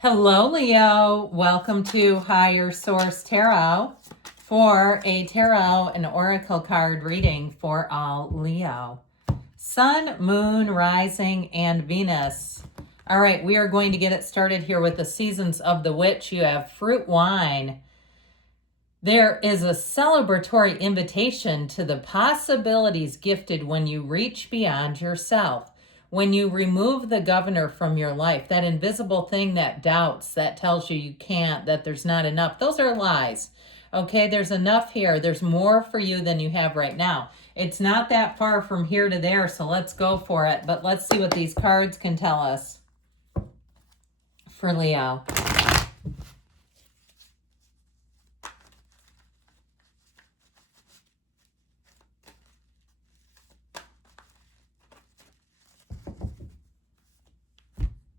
Hello, Leo. Welcome to Higher Source Tarot for a tarot and oracle card reading for all Leo. Sun, Moon, Rising, and Venus. All right, we are going to get it started here with the Seasons of the Witch. You have fruit wine. There is a celebratory invitation to the possibilities gifted when you reach beyond yourself. When you remove the governor from your life, that invisible thing that doubts, that tells you can't, that there's not enough, those are lies. Okay, there's enough here. There's more for you than you have right now. It's not that far from here to there, so let's go for it. But let's see what these cards can tell us for Leo.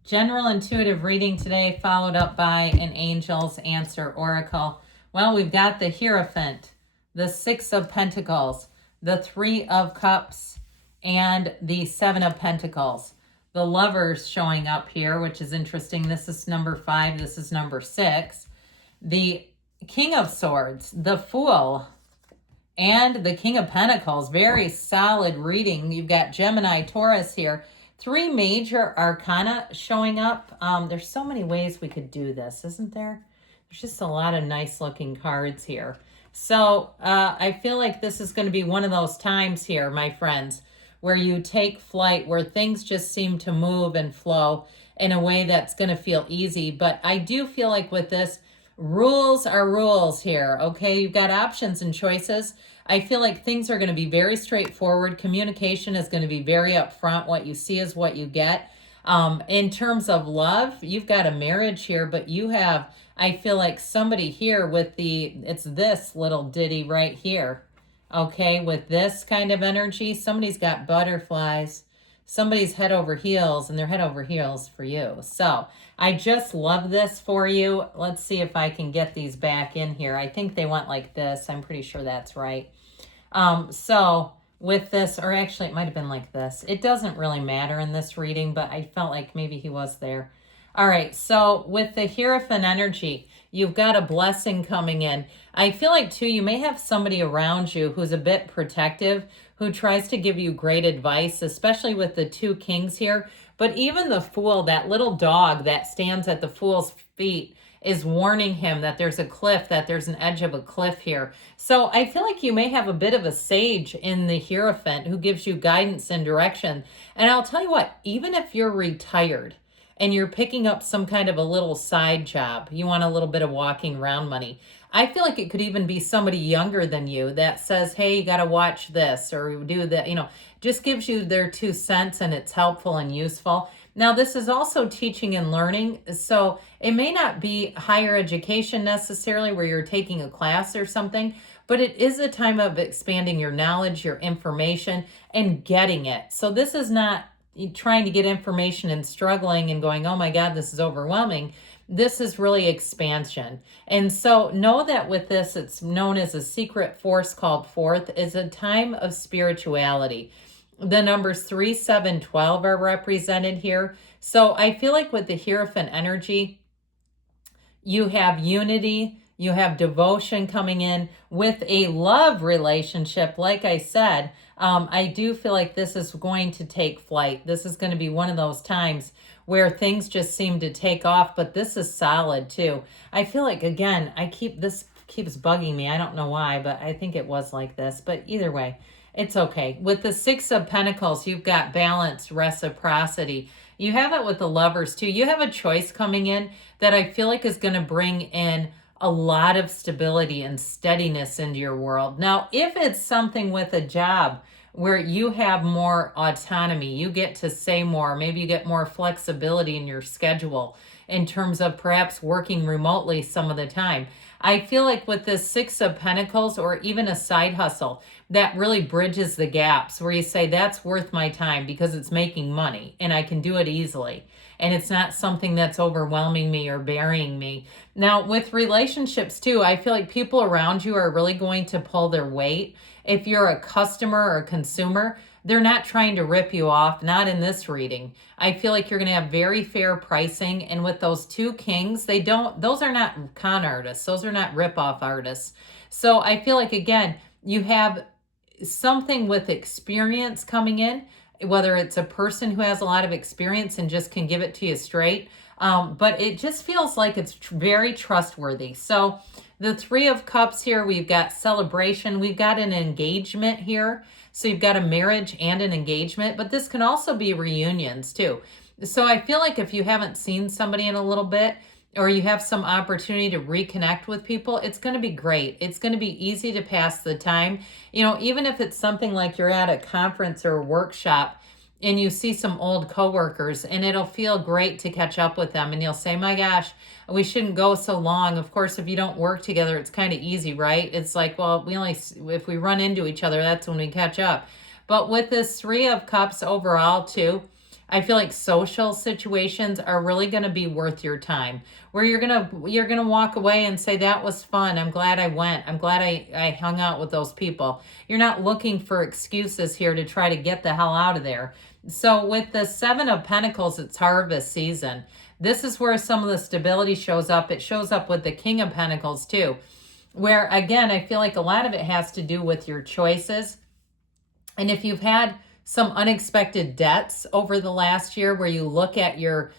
General intuitive reading today, followed up by an angel's answer oracle. Well, we've got the Hierophant, the Six of Pentacles, the Three of Cups, and the Seven of Pentacles. The Lovers showing up here, which is interesting. This is number 5. This is number 6. The King of Swords, the Fool, and the King of Pentacles. Very solid reading. You've got Gemini, Taurus here. 3 major arcana showing up. There's so many ways we could do this, isn't there? There's just a lot of nice looking cards here. So I feel like this is going to be one of those times here, my friends, where you take flight, where things just seem to move and flow in a way that's going to feel easy. But I do feel like with this, rules are rules here, okay? You've got options and choices. I feel like things are going to be very straightforward. Communication is going to be very upfront. What you see is what you get. In terms of love, you've got a marriage here, but you have, I feel like somebody here with it's this little ditty right here. Okay, with this kind of energy, somebody's got butterflies. Somebody's head over heels, and they're head over heels for you. So I just love this for you. Let's see if I can get these back in here. I think they went like this. I'm pretty sure that's right. So with this, or actually it might have been like this. It doesn't really matter in this reading, but I felt like maybe he was there. All right, so with the Hierophant energy, you've got a blessing coming in. I feel like, too, you may have somebody around you who's a bit protective, who tries to give you great advice, especially with the 2 kings here. But even the Fool, that little dog that stands at the Fool's feet, is warning him that there's a cliff, that there's an edge of a cliff here. So I feel like you may have a bit of a sage in the Hierophant who gives you guidance and direction. And I'll tell you what, even if you're retired and you're picking up some kind of a little side job, you want a little bit of walking around money, I feel like it could even be somebody younger than you that says, hey, you got to watch this or do that, just gives you their 2 cents, and it's helpful and useful. Now, this is also teaching and learning, so it may not be higher education necessarily where you're taking a class or something, but it is a time of expanding your knowledge, your information, and getting it. So this is not trying to get information and struggling and going, oh my God, this is overwhelming. This is really expansion. And so know that with this, it's known as a secret force called forth, is a time of spirituality. The numbers 3, 7, 12 are represented here. So I feel like with the Hierophant energy, you have unity, you have devotion coming in with a love relationship. Like I said, I do feel like this is going to take flight. This is going to be one of those times where things just seem to take off, but this is solid too. I feel like, again, this keeps bugging me. I don't know why, but I think it was like this. But either way, it's okay. With the 6 of Pentacles, you've got balance, reciprocity. You have it with the Lovers too. You have a choice coming in that I feel like is going to bring in a lot of stability and steadiness into your world. Now, if it's something with a job where you have more autonomy, you get to say more, maybe you get more flexibility in your schedule in terms of perhaps working remotely some of the time. I feel like with this 6 of Pentacles, or even a side hustle, that really bridges the gaps where you say that's worth my time because it's making money and I can do it easily. And it's not something that's overwhelming me or burying me. Now, with relationships too, I feel like people around you are really going to pull their weight. If you're a customer or a consumer, they're not trying to rip you off, not in this reading. I feel like you're going to have very fair pricing. And with those two kings, those are not con artists. Those are not rip off artists. So I feel like, again, you have something with experience coming in, whether it's a person who has a lot of experience and just can give it to you straight. But it just feels like it's very trustworthy. So the Three of Cups here, we've got celebration. We've got an engagement here. So you've got a marriage and an engagement, but this can also be reunions too. So I feel like if you haven't seen somebody in a little bit, or you have some opportunity to reconnect with people, it's going to be great. It's going to be easy to pass the time. You know, even if it's something like you're at a conference or a workshop and you see some old coworkers, and it'll feel great to catch up with them, and you'll say, my gosh, we shouldn't go so long. Of course, if you don't work together, it's kind of easy, right? It's like, well, if we run into each other, that's when we catch up. But with this Three of Cups overall too, I feel like social situations are really going to be worth your time, where you're going to walk away and say, that was fun. I'm glad I went. I'm glad I hung out with those people. You're not looking for excuses here to try to get the hell out of there. So with the Seven of Pentacles, it's harvest season. This is where some of the stability shows up. It shows up with the King of Pentacles too, where again, I feel like a lot of it has to do with your choices. And if you've had some unexpected debts over the last year, where you look at your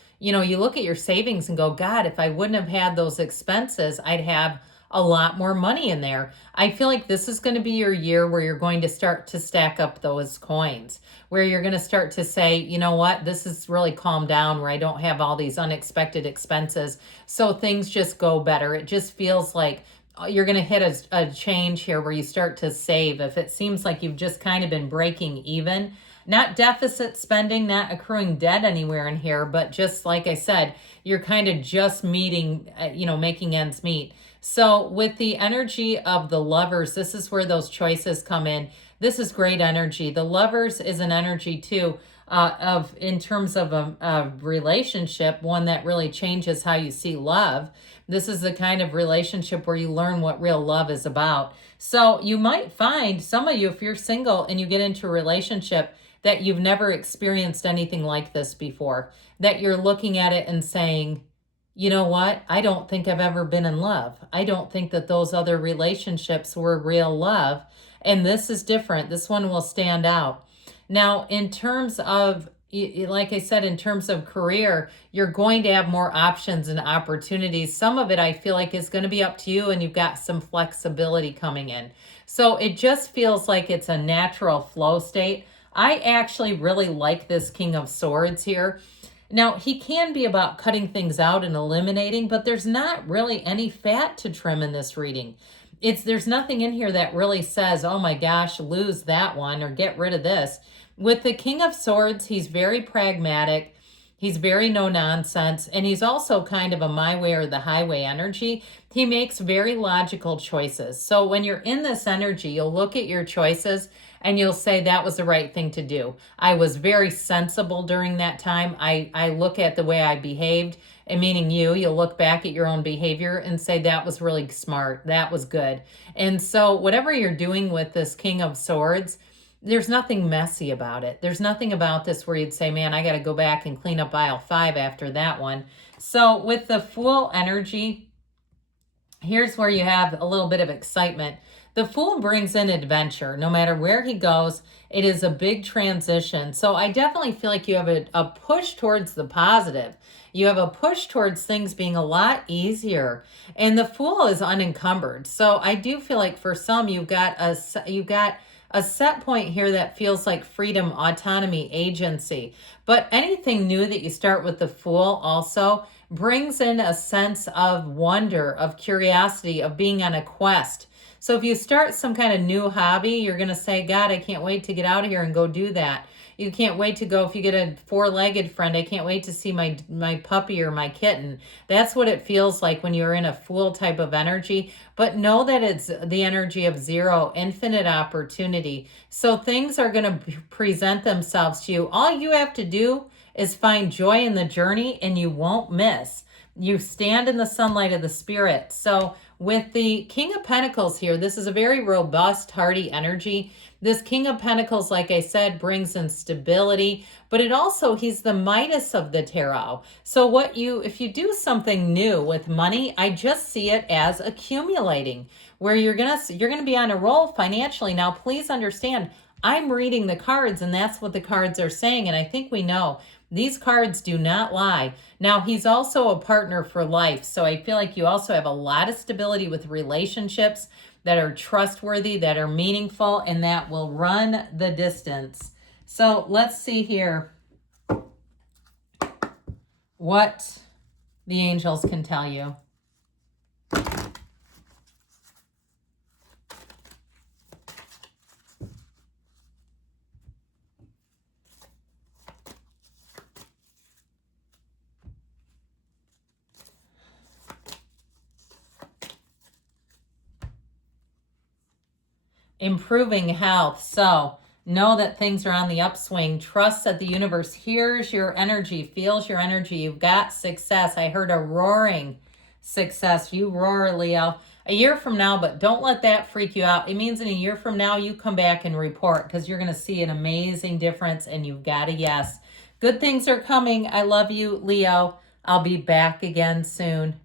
savings and go, God, if I wouldn't have had those expenses, I'd have a lot more money in there. I feel like this is going to be your year where you're going to start to stack up those coins, where you're going to start to say, you know what, this is really calmed down, where I don't have all these unexpected expenses. So things just go better. It just feels like you're going to hit a change here where you start to save. If it seems like you've just kind of been breaking even, not deficit spending, not accruing debt anywhere in here, but just like I said, you're kind of just meeting, making ends meet. So with the energy of the Lovers, this is where those choices come in. This is great energy. The Lovers is an energy too, in terms of a relationship, one that really changes how you see love. This is the kind of relationship where you learn what real love is about. So you might find, some of you, if you're single and you get into a relationship, that you've never experienced anything like this before, that you're looking at it and saying, you know what? I don't think I've ever been in love. I don't think that those other relationships were real love. And this is different. This one will stand out. Now, in terms of, like I said, in terms of career, you're going to have more options and opportunities. Some of it I feel like is going to be up to you, and you've got some flexibility coming in. So it just feels like it's a natural flow state. I actually really like this King of Swords here. Now, he can be about cutting things out and eliminating, but there's not really any fat to trim in this reading. There's nothing in here that really says, oh my gosh, lose that one or get rid of this. With the King of Swords, he's very pragmatic. He's very no nonsense. And he's also kind of a my way or the highway energy. He makes very logical choices. So when you're in this energy, you'll look at your choices and you'll say, that was the right thing to do. I was very sensible during that time. I look at the way I behaved, and meaning you'll look back at your own behavior and say, that was really smart. That was good. And so whatever you're doing with this King of Swords, there's nothing messy about it. There's nothing about this where you'd say, man, I got to go back and clean up aisle 5 after that one. So with the Fool energy, here's where you have a little bit of excitement. The Fool brings in adventure. No matter where he goes, it is a big transition. So I definitely feel like you have a push towards the positive. You have a push towards things being a lot easier. And the Fool is unencumbered. So I do feel like for some, you've got a set point here that feels like freedom, autonomy, agency. But anything new that you start with the Fool also brings in a sense of wonder, of curiosity, of being on a quest. So if you start some kind of new hobby, you're going to say, God, I can't wait to get out of here and go do that. You can't wait to go, if you get a 4-legged friend, I can't wait to see my puppy or my kitten. That's what it feels like when you're in a Fool type of energy. But know that it's the energy of 0, infinite opportunity. So things are going to present themselves to you. All you have to do is find joy in the journey, and you won't miss. You stand in the sunlight of the Spirit. So With the King of Pentacles here, this is a very robust, hardy energy. This King of Pentacles, like I said, brings in stability, but it also, he's the Midas of the tarot. So if you do something new with money, I just see it as accumulating, where you're gonna be on a roll financially. Now, please understand, I'm reading the cards, and that's what the cards are saying, and I think we know these cards do not lie. Now, he's also a partner for life, so I feel like you also have a lot of stability with relationships that are trustworthy, that are meaningful, and that will run the distance. So let's see here what the angels can tell you. Improving health. So know that things are on the upswing. Trust that the universe hears your energy, feels your energy. You've got success. I heard a roaring success. You roar, Leo. A year from now, but don't let that freak you out. It means in a year from now, you come back and report, because you're going to see an amazing difference, and you've got a yes. Good things are coming. I love you, Leo. I'll be back again soon.